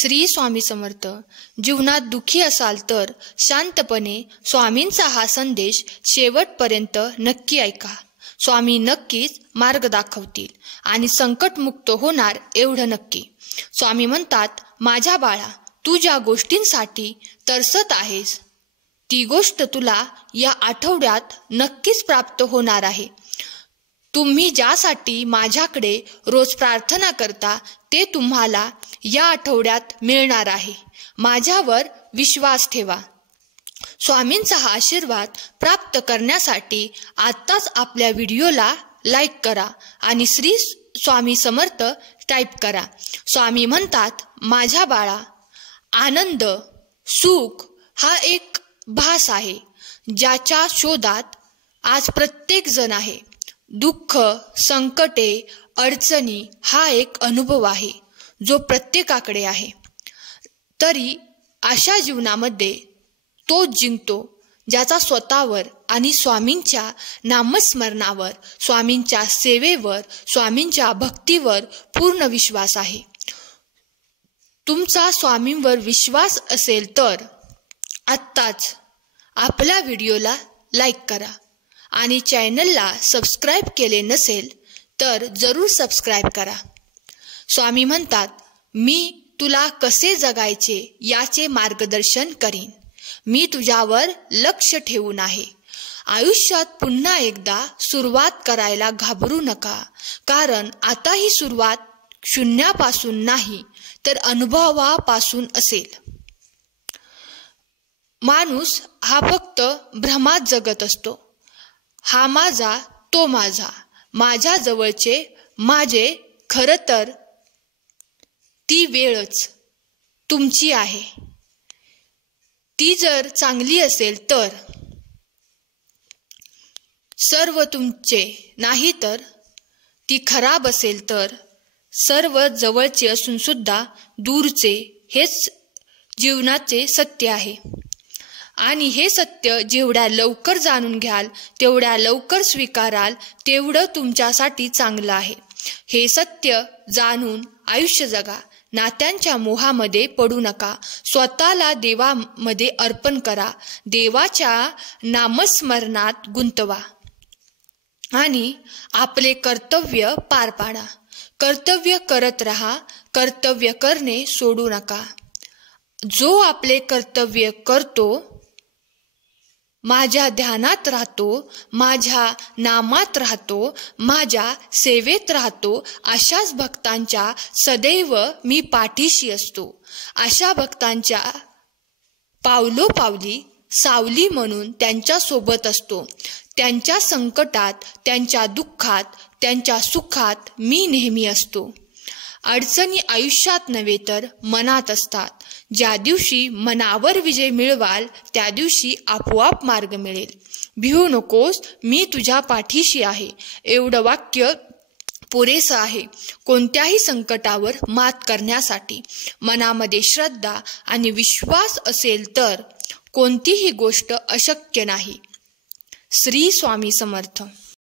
श्री स्वामी समर्थ. जीवनात दुःखी असाल तर शांतपणे स्वामींचा हा संदेश शेवटपर्यंत नक्की ऐका. स्वामी नक्कीच मार्ग दाखवतील आणि संकटमुक्त होणार एवढं नक्की. स्वामी म्हणतात, माझ्या बाळा, तू ज्या गोष्टींसाठी तरसत आहेस ती गोष्ट तुला या आठवड्यात नक्कीच प्राप्त होणार आहे. तुम्ही ज्यासाठी माझ्याकडे रोज प्रार्थना करता ते तुम्हाला या आठवड्यात मिळणार आहे. माझ्यावर विश्वास ठेवा. स्वामींचा हा आशीर्वाद प्राप्त करण्यासाठी आत्ताच आपल्या व्हिडिओला लाईक करा आणि श्री स्वामी समर्थ टाईप करा. स्वामी म्हणतात, माझ्या बाळा, आनंद सुख हा एक भास आहे ज्याच्या शोधात आज प्रत्येक जण आहे. दुःख, संकटे, अडचणी हा एक अनुभव आहे जो प्रत्येकाकडे आहे. तरी अशा जीवनामध्ये तो जिंकतो ज्याचा स्वतःवर आणि स्वामींच्या नामस्मरणावर, स्वामींच्या सेवेवर, स्वामींच्या भक्तीवर पूर्ण विश्वास आहे. तुमचा स्वामींवर विश्वास असेल तर आत्ताच आपल्या व्हिडिओला लाईक करा आणि चॅनलला सबस्क्राईब केले नसेल तर जरूर सबस्क्राईब करा. स्वामी म्हणतात, मी तुला कसे जगायचे याचे मार्गदर्शन करीन. मी तुझ्यावर लक्ष ठेवून आहे. आयुष्यात पुन्हा एकदा सुरुवात करायला घाबरू नका, कारण आता ही सुरुवात शून्यापासून नाही तर अनुभवापासून असेल. माणूस हा फक्त भ्रमात जगत असतो. हा माझा, तो माझा, माझ्या जवळचे माझे. खरं तर ती वेळच तुमची आहे. ती जर चांगली असेल तर सर्व तुमचे, नाही तर ती खराब असेल तर सर्व जवळचे असून सुद्धा दूरचे. हेच जीवनाचे सत्य आहे आणि हे सत्य जेवढ्या लवकर जाणून घ्याल, तेवढ्या लवकर स्वीकाराल, तेवढं तुमच्यासाठी चांगलं आहे. हे सत्य जाणून आयुष्य जगा. नात्यांच्या मोहामध्ये पडू नका. स्वतःला देवामध्ये अर्पण करा. देवाच्या नामस्मरणात गुंतवा आणि आपले कर्तव्य पार पाडा. कर्तव्य करत राहा. कर्तव्य करणे सोडू नका. जो आपले कर्तव्य करतो, माझ्या ध्यानात राहतो, माझ्या नामात राहतो, माझ्या सेवेत राहतो, अशाच भक्तांच्या सदैव मी पाठीशी असतो. अशा भक्तांच्या पावलोपावली सावली म्हणून त्यांच्या सोबत असतो. त्यांच्या संकटात, त्यांच्या दुःखात, त्यांच्या सुखात मी नेहमी असतो. अडचणी आयुष्यात नव्हे तर मनात असतात. ज्या दिवशी मनावर विजय मिळवाल त्या दिवशी आपोआप मार्ग मिळेल. भिवू नकोस, मी तुझ्या पाठीशी आहे. एवढं वाक्य पुरेसं आहे कोणत्याही संकटावर मात करण्यासाठी. मनामध्ये श्रद्धा आणि विश्वास असेल तर कोणतीही गोष्ट अशक्य नाही. श्री स्वामी समर्थ.